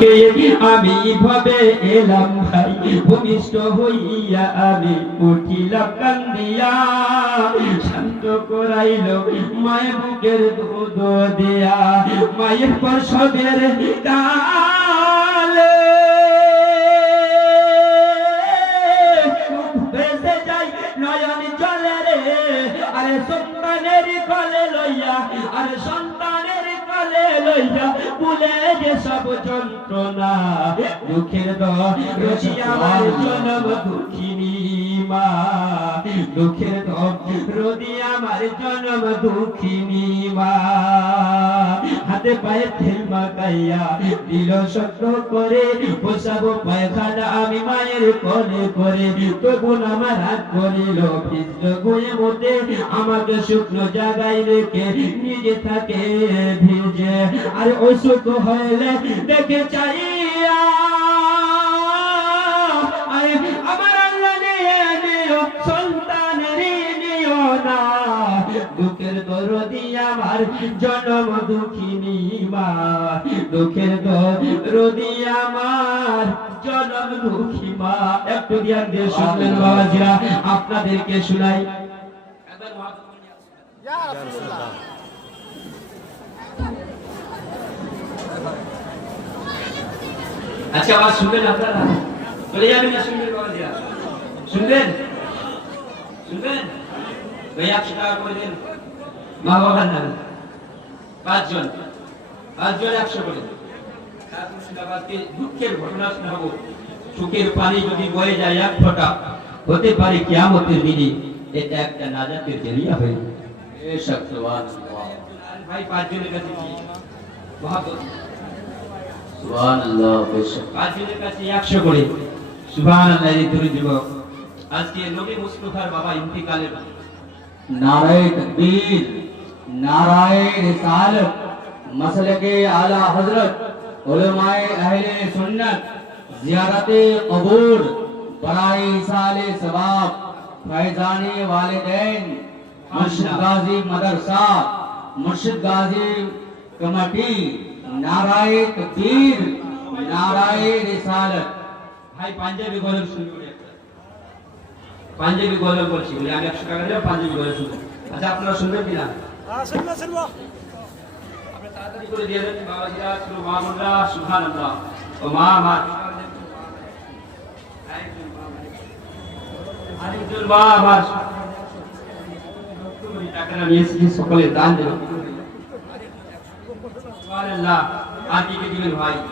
দুঃখে আমি ভবে এলাম ভাই ভূমিষ্ঠ হইয়া আমি উঠিলাম কান্দিয়া শান্ত করাইল মায়ের বুকের দুধ দিয়া মায়ের প্রসবের কালে ভেসে যাই নয়ন জলে রে আরে সন্তানের কোলে লইয়া আরে সন্তানের কোলে লইয়া ভুলে যে সব যন্ত্রণা দুঃখের দরদি আমার জনম দুঃখিনী মা দুঃখের দরদি আমার জনম দুঃখিনী মা হাতে পায়ে তেল মাখাইয়া দিল শক্ত করে বসাবো পায়খানা আমি মায়ের কোলে করে তবু আমার হাত করিল ভিজল গুয়ে মতে আমাকে শুকনো জায়গায় রেখে নিজে থাকে ভিজে আর অসুখ হলে দেখে চাইয়া আমার আল্লাহ নিও সন্তানের নিও না দুঃখের দরদি আমার জনম দুঃখিনী মা দুঃখের দরদি আমার জনম দুঃখী মা একটু ধ্যান দিয়ে শুনবেন বাবাজিরা আপনাদেরকে শোনাই আচ্ছা আওয়াজ শুনবেন আপনারা চলে যাবেন না শুনবেন বাবাজিরা শুনবেন শুনবেন ভাই 100 টাকা করে দেন মা বাবার নামে 5 জন 100 করে মুর্শিদাবাদকে দুঃখের ঘটনা শোনাবো চোখের পানি যদি বয়ে যায় এক ফোঁটা হতে পারে কিয়ামতের দিনে এটা একটা নাজাতের জরিয়া হয়ে বেশক সুবহানাল্লাহ ভাই 5 জনের কাছে কি মহব্বত সুবহানাল্লাহ বেশক 5 জনের কাছে 100 করে সুবহানাল্লাহ এই দুই যুবক আজকে নবী মুস্তাফার বাবা ইন্তিকালের नाराए तकबीर नाराए रिसालत मसलके आला हजरत उलमाए अहले सुन्नत ज़ियारते कबूर बराए साले सवाब फैजाने वालिदैन मुर्शिद गाजी मदरसा मुर्शिद गाजी कमेटी नाराए तकबीर नाराए रिसालत भाई পাঞ্জাবি গলব শুরু করে পাঞ্জাবি গলব বলছি বলে আমি 100 টাকা দেব পাঞ্জাবি গলব শুনবো আচ্ছা আপনারা শুনবেন কি না হ্যাঁ শুনবো আপনি তাড়াতাড়ি করে দিয়ে দেন বাবাজিরা শুরু মামুল্লাহ সুবহানাল্লাহ ও মা আমার আরেকজন মা আমার টাকাটা নিয়েছি সকলে দান দেবেন সুবহানাল্লাহ আর কি দিবেন ভাই